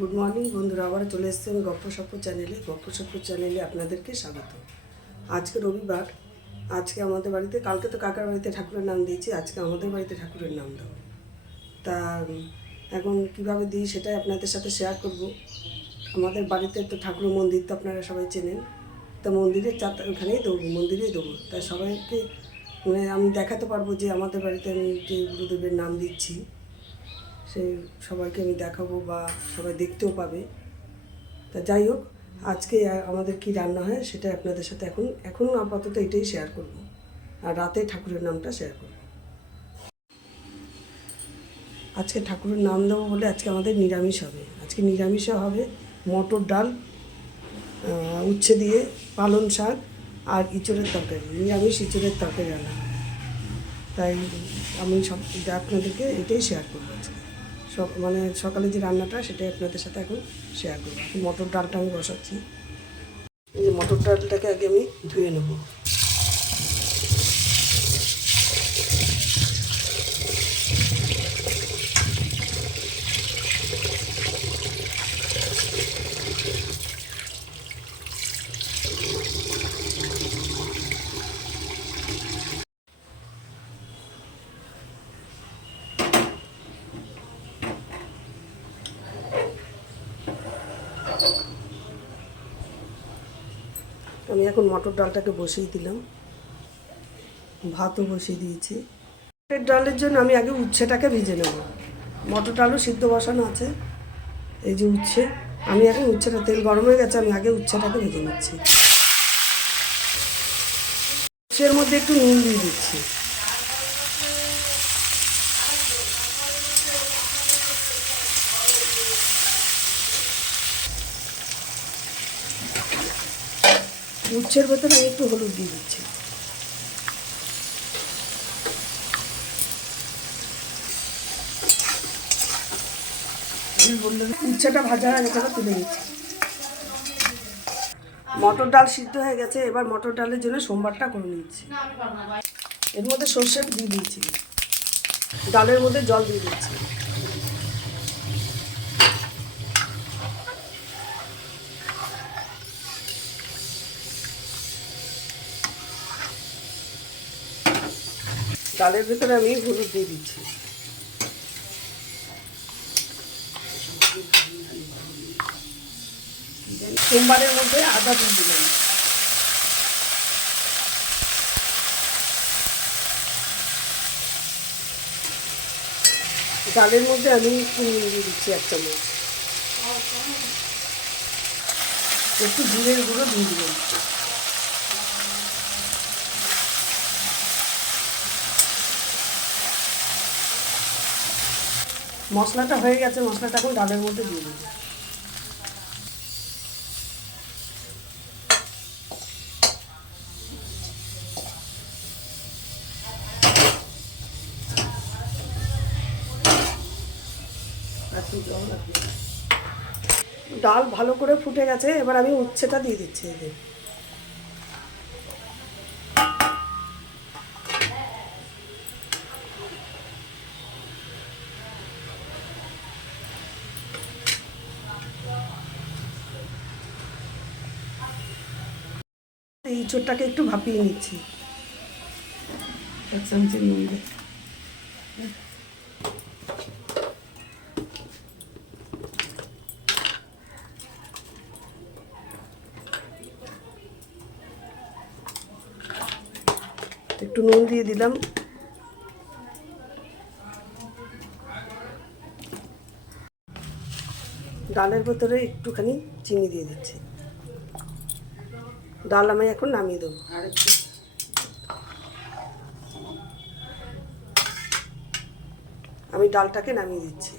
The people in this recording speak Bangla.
গুড মর্নিং বন্ধুরা, আবার চলে এসেছি আমি গপ্পসপ্প চ্যানেলে আপনাদেরকে স্বাগত। আজকে রবিবার, আজকে আমাদের বাড়িতে, কালকে তো কাকার বাড়িতে ঠাকুরের নাম দিয়েছি, আজকে আমাদের বাড়িতে ঠাকুরের নাম দেবো। তা এখন কীভাবে দিই সেটাই আপনাদের সাথে শেয়ার করব। আমাদের বাড়িতে তো ঠাকুরের মন্দির তো আপনারা সবাই চেনেন, তা মন্দিরের ওখানেই দেবো, মন্দিরেই দেবো। তাই সবাইকে আমি দেখাতে পারবো যে আমাদের বাড়িতে আমি যে গুরুদেবের নাম দিচ্ছি, সেই সবাইকে আমি দেখাবো বা সবাই দেখতেও পাবে। তা যাই হোক, আজকে আমাদের কি রান্না হয় সেটা আপনাদের সাথে এখন আপাতত এটাই শেয়ার করব, আর রাতে ঠাকুরের নামটা শেয়ার করব। আজকে ঠাকুরের নাম দেবো বলে আজকে আমাদের নিরামিষ হবে। আজকে নিরামিষও হবে মটর ডাল, উচ্ছে দিয়ে পালং শাক আর ইঁচড়ের তরকারি, নিরামিষ ইঁচড়ের তরকারি রান্না। তাই আমি আপনাদেরকে এটাই শেয়ার করবো। আজকে সকালে যে রান্নাটা সেটাই আপনাদের সাথে এখন শেয়ার করবো। মটর ডালটা আমি বসাচ্ছি। এই যে মটর ডালটাকে আগে আমি ধুয়ে নেব। আমি এখন মটর ডালটাকে বসিয়ে দিলাম, ভাতও বসিয়ে দিয়েছি। মটর ডালের জন্য আমি আগে উচ্ছেটাকে ভেজে নেব। মটর ডালও সিদ্ধ বসানো আছে। এই যে উচ্ছে, আমি এখন উচ্ছেটা, তেল গরম হয়ে গেছে, আমি আগে উচ্ছেটাকে ভেজে নিচ্ছি। উচ্ছের মধ্যে একটু নুন দিয়ে দিচ্ছি। উচ্ছের ভেতরে আমি একটু হলুদ দিয়ে দিচ্ছি। উচ্ছেটা ভাজা হয়ে গেছে, তুলে দিচ্ছি। মটর ডাল সিদ্ধ হয়ে গেছে, এবার মটর ডালের জন্য সোমবারটা করে নিচ্ছি। এর মধ্যে সর্ষে দিয়ে দিয়েছি, ডালের মধ্যে জল দিয়ে দিচ্ছি। ডালের ভেতরে আমি হলুদ দিয়ে দিচ্ছি। সোমবারের মধ্যে আদা দিয়ে দিলাম। ডালের মধ্যে আমি একটু নুন দিয়ে দিচ্ছি, 1 চামচ। একটু জিরের গুঁড়ো দিয়ে দিলাম। মশলাটা হয়ে গেছে, মশলাটা এখন ডালের মধ্যে দিয়ে দেবো। ডাল ভালো করে ফুটে গেছে, এবার আমি উচ্ছেটা দিয়ে দিচ্ছি। এই ইঁচড়টাকে একটু ভাপিয়ে নিচ্ছি। 1 চামচের নুন দিয়ে একটু নুন দিয়ে দিলাম। ডালের ভেতরে একটুখানি চিনি দিয়ে দিচ্ছি। ডাল আমি এখন নামিয়ে দেবো। আমি ডালটাকে নামিয়ে দিচ্ছি।